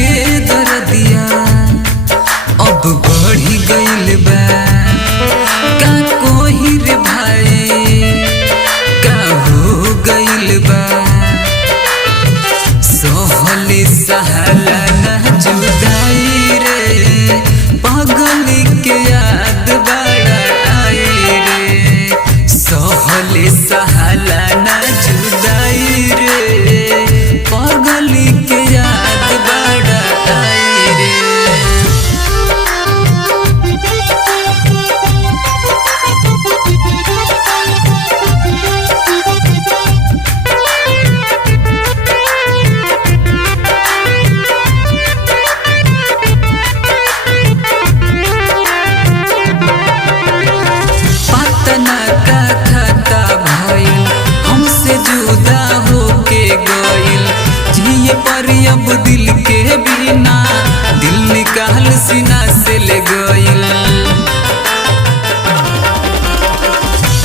के दर्दिया अब बढ़ी गइल बा। का कोही रे भाई का हो गइल बा। सहले सहला ना जुदाई रे पगली के याद बड़ा आई रे। सहले सहला ना जुदाई रे पगली के याद बड़ा आई रे। पतना का खाता भइल हमसे जुदा होके गइल। जिए पर अब दिल के बिना दिल निकाल सीना से ले गइल।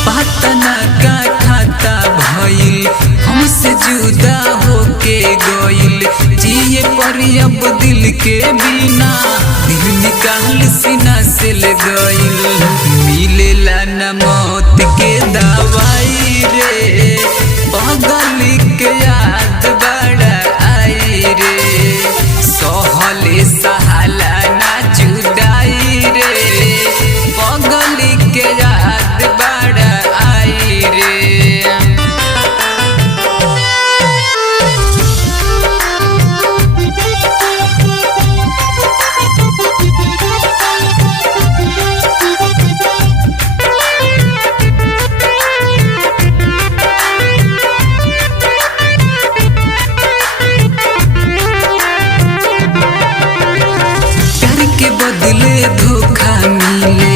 पतना का खाता भइल हमसे जुदा होके गइल। जिए पर अब दिल के बिना दिल निकाल सीना से ले गइल। मिलेला न मौत के दवाई रे पगली के याद बड़ा आई रे। सहले सहला ना जुदाई रे पगली के याद बड़ा आई रे। के बदले धोखा मिले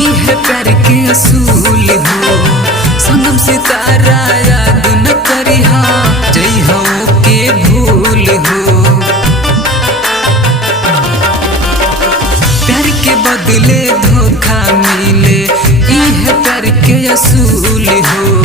यह प्यार के असूल हो। सनम सितारा याद न करिहा जई हो के भूल हो। प्यार के बदले धोखा मिले यह प्यार के असूल हो।